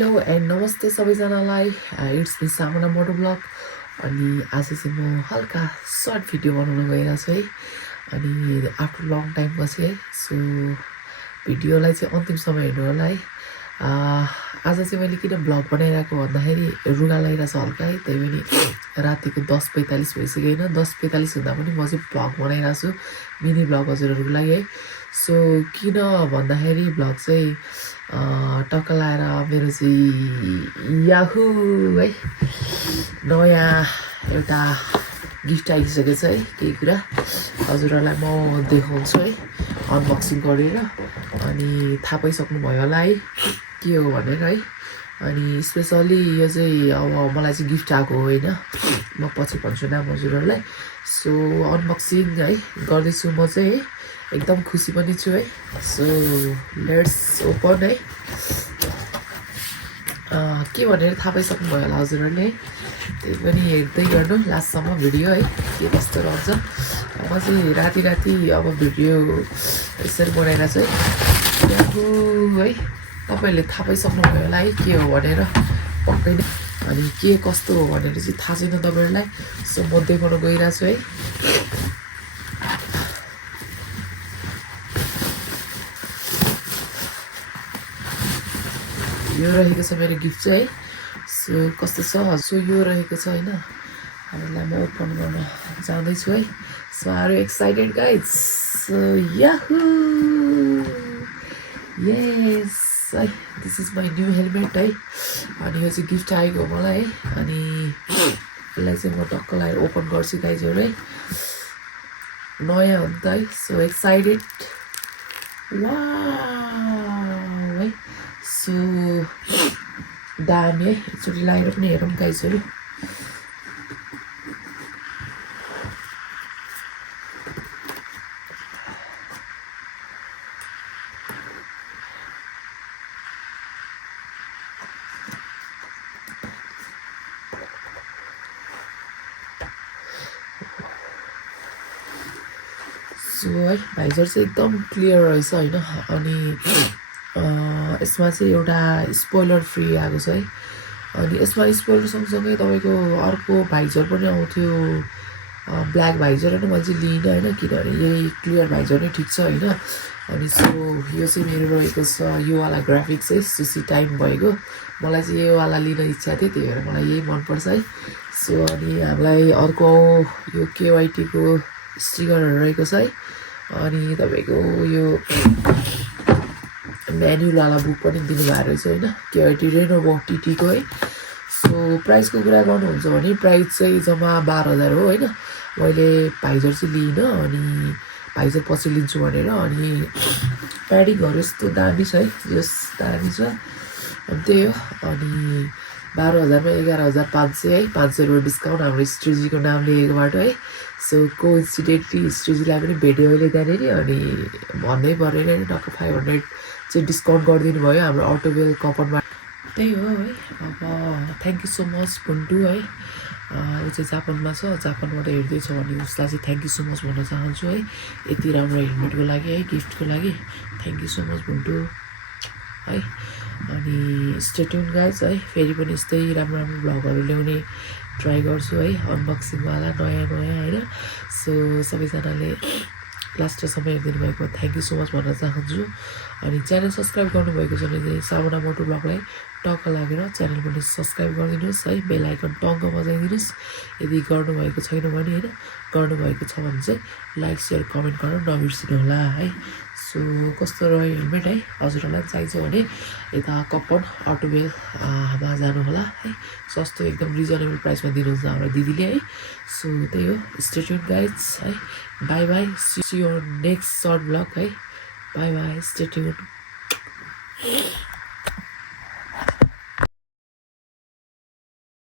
hello and नमस्ते सबैजनालाई it's me सामना मोटो ब्लग अनि आज चाहिँ म हल्का सर्ट भिडियो बनाउन गइरहेको छु है अनि आफ्टर लङ टाइम पछि है सो भिडियोलाई चाहिँ अन्तिमसम्म हेर्नु होला है आज चाहिँ मैले किन ब्लग बनाइरहेको भन्दाखेरि रुगा लगाइरहेको छ हल्का है त्यही पनि रातिको 10:45 भइसक्यो होइन 10:45 हुँदा पनि म चाहिँ ब्लग बनाइरहेको छु मिनी ब्लग हजुरहरूको लागि है सो किन भन्दाखेरि ब्लग चाहिँ टक्क लाएर मेरो चाहिँ याहु है नयाँ एउटा गिफ्ट आइसकेको छ है केही कुरा हजुरहरूलाई म देखाउँछु है अनबक्सिङ गरेर अनि थाहा पाइसक्नुभयो होला है के हो भनेर है अनि स्पेसली यो चाहिँ अब मलाई चाहिँ गिफ्ट आएको हो होइन म पछि भन्छु नाम हजुरहरूलाई सो अनबक्सिङ है गर्दैछु म चाहिँ है एकदम खुसी पनि छु है सो लेट्स ओपन है के भनेर थाहा पाइसक्नुभयो होला हजुरहरूले है त्यही पनि हेर्दै गर्नु लास्टसम्म भिडियो है के कस्तो रहन्छ म चाहिँ राति अब भिडियो यसरी बनाइरहेको छु है है तपाईँहरूले थाहा पाइसक्नुभयो होला है के हो भनेर पक्कै नै अनि के कस्तो हो भनेर चाहिँ थाहा छैन तपाईँहरूलाई सो म देखाउन गइरहेको छु है यो रहेको छ मेरो गिफ्ट चाहिँ है सो कस्तो छ सो यो रहेको छ होइन हामीलाई म ओपन गर्न जाँदैछु है so are you excited guys so yahoo yes है this is my new helmet है अनि यो चाहिँ गिफ्ट आएको मलाई है अनि यसलाई चाहिँ म टक्क लगाएर ओपन गर्छु गाइजहरू है नयाँ हो नि त है सो एक्साइटेड वा है सो दामी है एकचोटि लगाएर पनि हेरौँ गाइजहरू सो है भाइजर चाहिँ एकदम क्लियर रहेछ होइन अनि यसमा चाहिँ एउटा स्पोइलर फ्री आएको छ है अनि यसमा स्पोइलर सँगसँगै तपाईँको अर्को भाइजर पनि आउँथ्यो ब्ल्याक भाइजर होइन मैले चाहिँ लिइनँ होइन किनभने यही क्लियर भाइजर नै ठिक छ होइन अनि सो यो चाहिँ मेरो रहेको छ योवाला ग्राफिक्स है सुसी टाइम भएको मलाई चाहिँ योवाला लिन इच्छा थियो त्यही भएर मलाई यही मनपर्छ है सो अनि हामीलाई अर्को यो केवाइटीको स्टिकरहरू रहेको छ है अनि तपाईँको यो म्यानुअलवाला बुक पनि दिनुभएको रहेछ होइन केवाइटी रेनोभो टिटीको है सो प्राइसको कुरा गर्नुहुन्छ भने प्राइस चाहिँ जम्मा 12,000 हो होइन मैले भाइजर चाहिँ लिइनँ अनि भाइजर पछि लिन्छु भनेर अनि प्याडिङहरू यस्तो दामी छ है जस दामी छ अनि त्यही हो अनि 12,000मा 11,500 है 500 रुपियाँ डिस्काउन्ट हाम्रो स्ट्रेजीको नाम लिएकोबाट है सो कोइन्सिडेन्टली स्ट्रेजीलाई पनि भेट्यो अहिले त्यहाँनिर अनि भन्नै परेन नि टक्क 500 चाहिँ डिस्काउन्ट गरिदिनु भयो हाम्रो अटोवेल कपनमा त्यही हो है अब थ्याङ्क यू सो मच पुन्टु है ऊ चाहिँ जापानमा छ जापानबाट हेर्दैछ भने उसलाई चाहिँ थ्याङ्क यू सो मच भन्न चाहन्छु है यति राम्रो हेलमेटको लागि है गिफ्टको लागि थ्याङ्क यू सो मच पुन्टु है अनि स्टे ट्युन गाइज है फेरि पनि यस्तै राम्रो राम्रो भ्लगहरू ल्याउने ट्राई गर्छु है अनबक्सिङवाला नयाँ होइन सो सबैजनाले लास्टसम्म हेरिदिनु भएको थ्याङ्क यू सो मच भन्न चाहन्छु अनि च्यानल सब्सक्राइब गर्नुभएको छ भने चाहिँ सामना मोटो ब्लगलाई टक्क लागेर च्यानल पनि सब्सक्राइब गरिदिनुहोस् है बेल आइकन टङ्ग बजाइदिनुहोस् यदि गर्नुभएको छैन भने होइन गर्नुभएको छ भने चाहिँ लाइक सेयर कमेन्ट गर्न नबिर्सिनु होला है सो कस्तो रह्यो हेलमेट है हजुरहरूलाई चाहिन्छ भने यता कपन अटोवेलमा जानु होला है सस्तो एकदम रिजनेबल प्राइसमा दिनुहुन्छ हाम्रो दिदीले है सो त्यही हो स्टे ट्युन गाइज है bye bye see you next short vlog है बाई बाई स्टे ट्युन